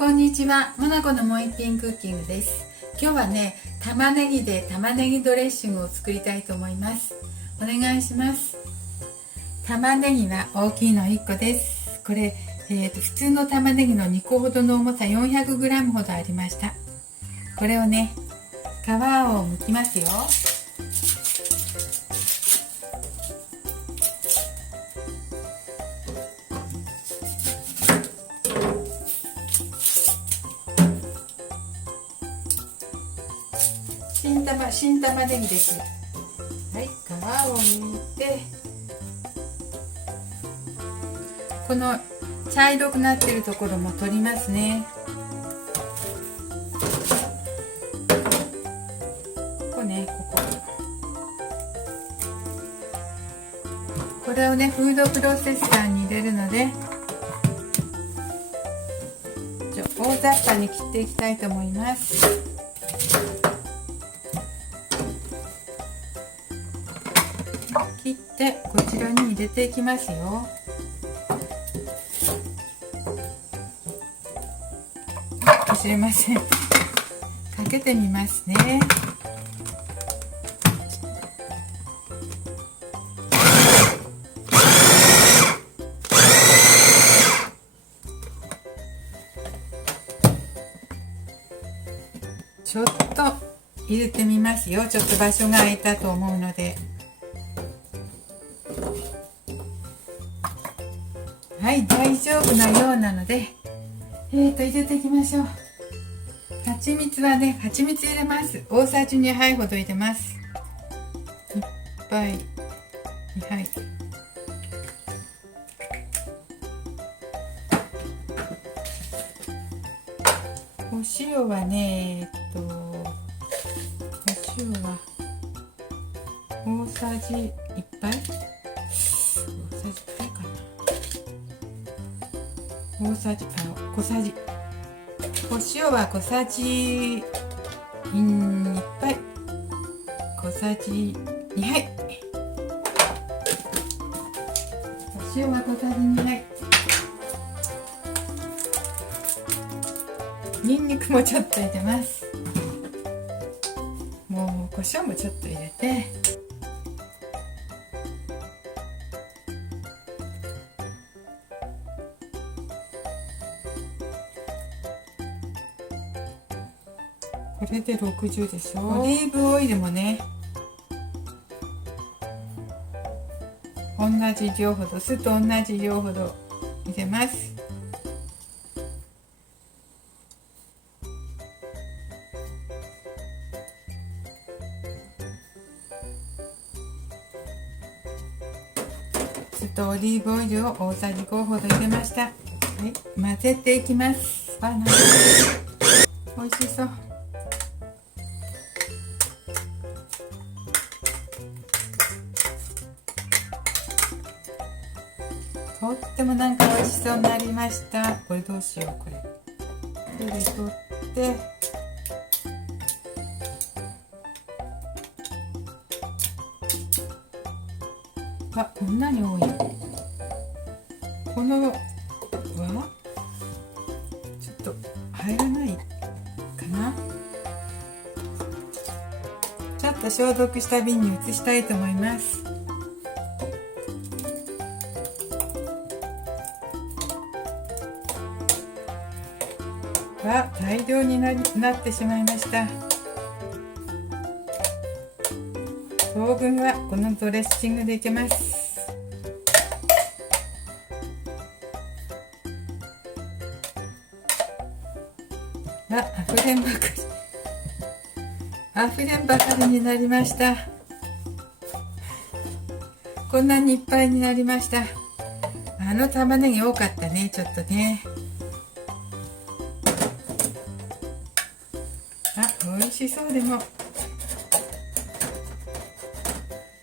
こんにちは、モナコのもう一品クッキングです。今日はね、玉ねぎで玉ねぎドレッシングを作りたいと思います。お願いします。玉ねぎは大きいの1個です。これ、普通の玉ねぎの2個ほどの重さ 400g ほどありました。これをね、皮を剥きますよ。新玉ねぎです。はい、皮を剥いて、この茶色くなっているところも取りますね。ここね、これをね、フードプロセッサーに入れるので、大雑把に切っていきたいと思います。切ってこちらに入れていきますよ。すいません、かけてみますね。ちょっと入れてみますよ。ちょっと場所が空いたと思うので。はい、大丈夫なようなので、入れていきましょう。蜂蜜はね、蜂蜜入れます。大さじ2杯ほど入れます。1杯、2杯。お塩はね、お塩は大さじ1杯、大さじ1杯かな。小さじお塩は小さじ1杯、小さじ2杯。お塩は小さじ2杯。にんにくもちょっと入れます。もう胡椒もちょっと入れて、これで60でしょ。オリーブオイルもね、同じ量ほど、酢と同じ量ほど入れます。酢とオリーブオイルを大さじ5ほど入れました。はい、混ぜていきます。美味しそう。とってもなんか美味しそうになりました。これどうしよう。これ手で取って、こんなに多い。このはちょっと入らないかな。ちょっと消毒した瓶に移したいと思います。大量になってしまいました。当分はこのドレッシングでいけます。あふれんばかりになりました。こんなにいっぱいになりました。玉ねぎ多かったね、ちょっとね。美味しそうでも。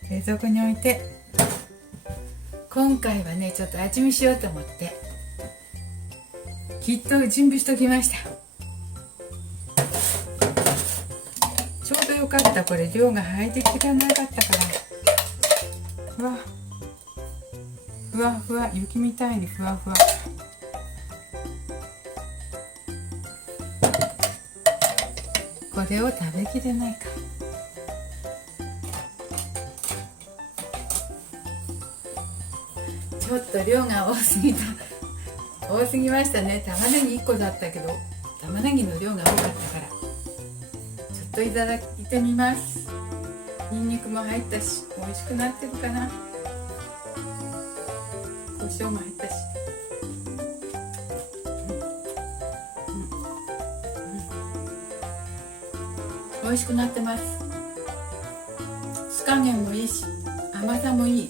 冷蔵庫に置いて、今回はね、ちょっと味見しようと思って、きっと準備しときました。ちょうどよかった。これ量が入ってきてなかったから。ふわふわ、雪みたいにふわふわ。これを食べきれないか。ちょっと量が多すぎましたね。玉ねぎ1個だったけど玉ねぎの量が多かったからちょっといただいてみます。ニンニクも入ったし美味しくなってるかな。胡椒も入ったし、美味しくなってます。酢加減もいいし甘さもいい。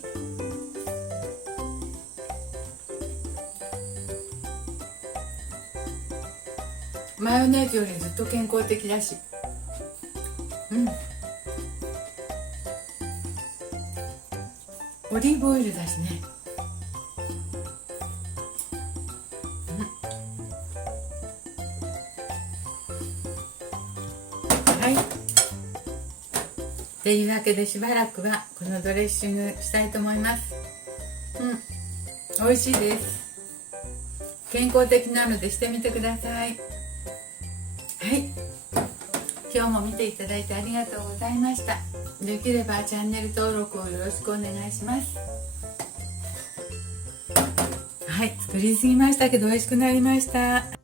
マヨネーズよりずっと健康的だし、オリーブオイルだしね。はい。というわけでしばらくはこのドレッシングしたいと思います。美味しいです。健康的なのでしてみてください。はい。今日も見ていただいてありがとうございました。できればチャンネル登録をよろしくお願いします。はい、作りすぎましたけど美味しくなりました。あ